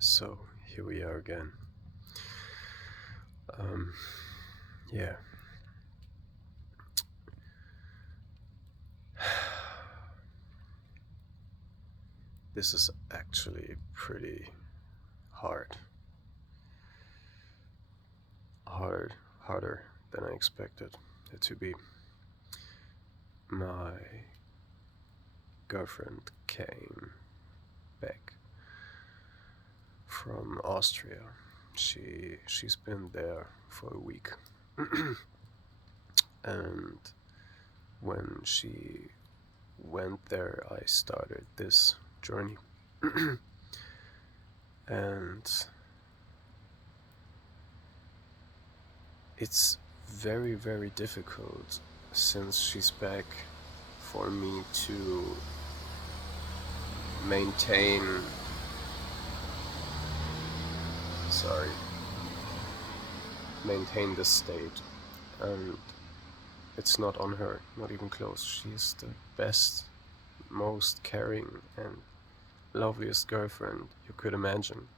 So here we are again. Um, yeah. This is actually pretty hard. Harder than I expected it to be. My girlfriend came back from Austria. She's been there for a week. And when she went there, I started this journey. And it's very, very difficult since she's back for me to maintain, sorry, maintain this state. And it's not on her, not even close. She's the best, most caring and loveliest girlfriend you could imagine.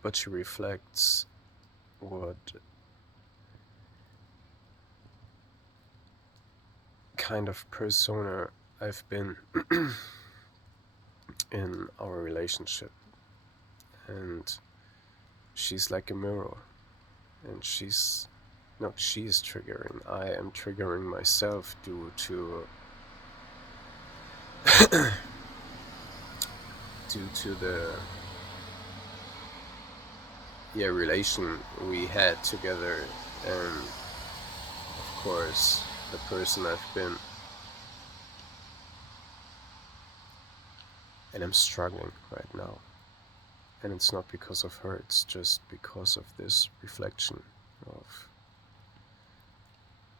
But she reflects what kind of persona I've been in our relationship. And she's like a mirror. And she is triggering. I am triggering myself due to the relation we had together, and of course the person I've been. And I'm struggling right now. And it's not because of her, it's just because of this reflection of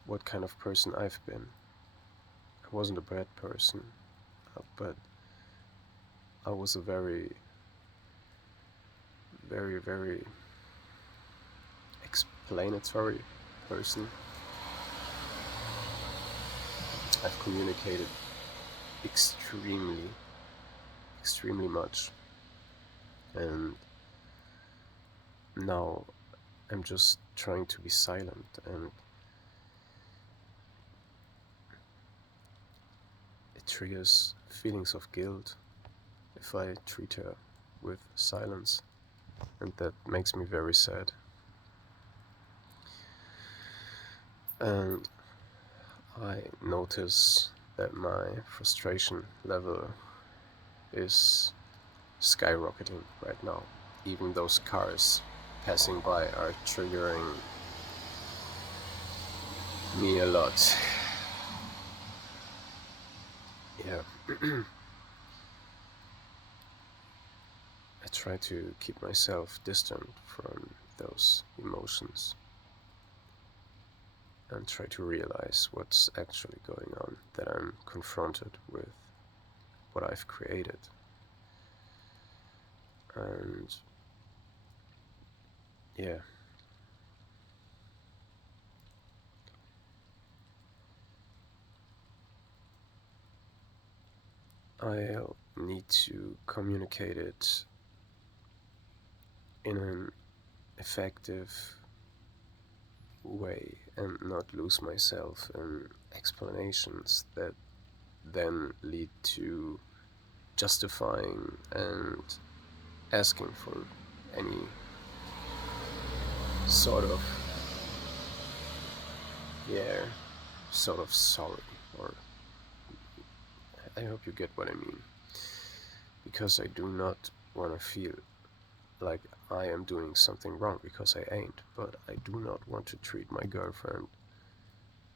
what kind of person I've been. I wasn't a bad person, but I was a very, very, very explanatory person. I've communicated extremely much. And now I'm just trying to be silent, and it triggers feelings of guilt if I treat her with silence, and that makes me very sad. And I notice that my frustration level is skyrocketing right now. Even those cars passing by are triggering me a lot. Yeah. I try to keep myself distant from those emotions and try to realize what's actually going on, that I'm confronted with what I've created. And yeah, I need to communicate it in an effective way and not lose myself in explanations that then lead to justifying and asking for any sort of sorry, or I hope you get what I mean, because I do not want to feel like I am doing something wrong, because I ain't, but I do not want to treat my girlfriend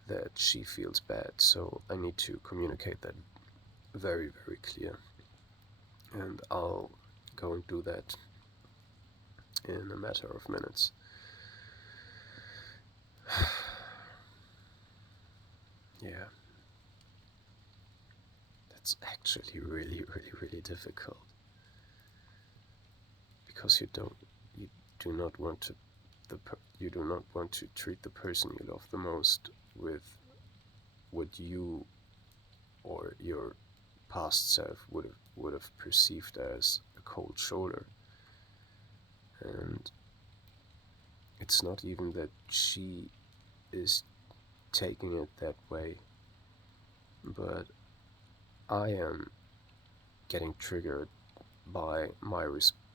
that she feels bad, so I need to communicate that very, very clear, and I'll go and do that in a matter of minutes. Yeah, that's actually really, really, really difficult, because you do not want to treat the person you love the most with what you or your past self would have perceived as a a cold shoulder. And it's not even that she is taking it that way, but I am getting triggered by my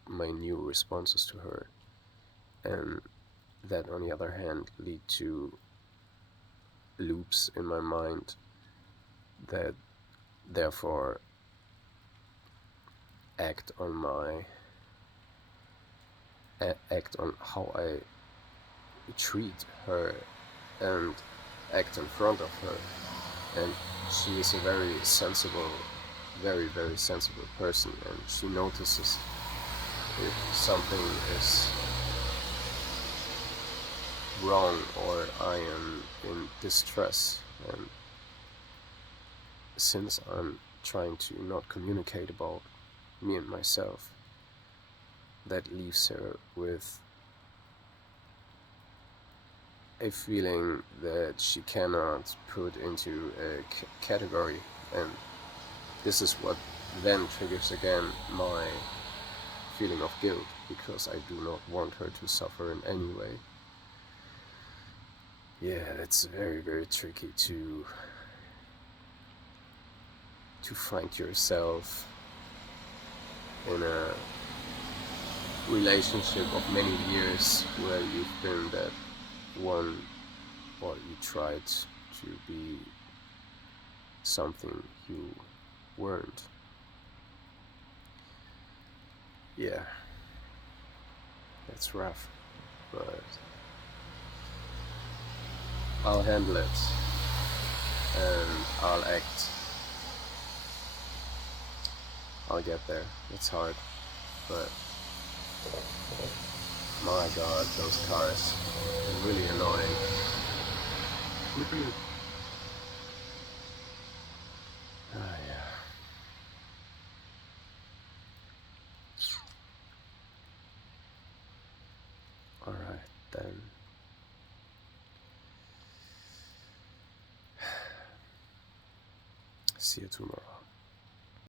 new responses to her, and that on the other hand lead to loops in my mind that therefore act on how I treat her and act in front of her. And she is a very sensible, very, very sensible person, and she notices if something is wrong or I am in distress. And since I'm trying to not communicate about me and myself, that leaves her with a feeling that she cannot put into a category, and this is what then triggers again my feeling of guilt, because I do not want her to suffer in any way. Yeah, it's very, very tricky to find yourself in a relationship of many years where you've been that one, or you tried to be something you weren't. Yeah, that's rough, but I'll handle it and I'll act. I'll get there. It's hard, but my god, those cars are really annoying. Yeah. Alright, then. See you tomorrow.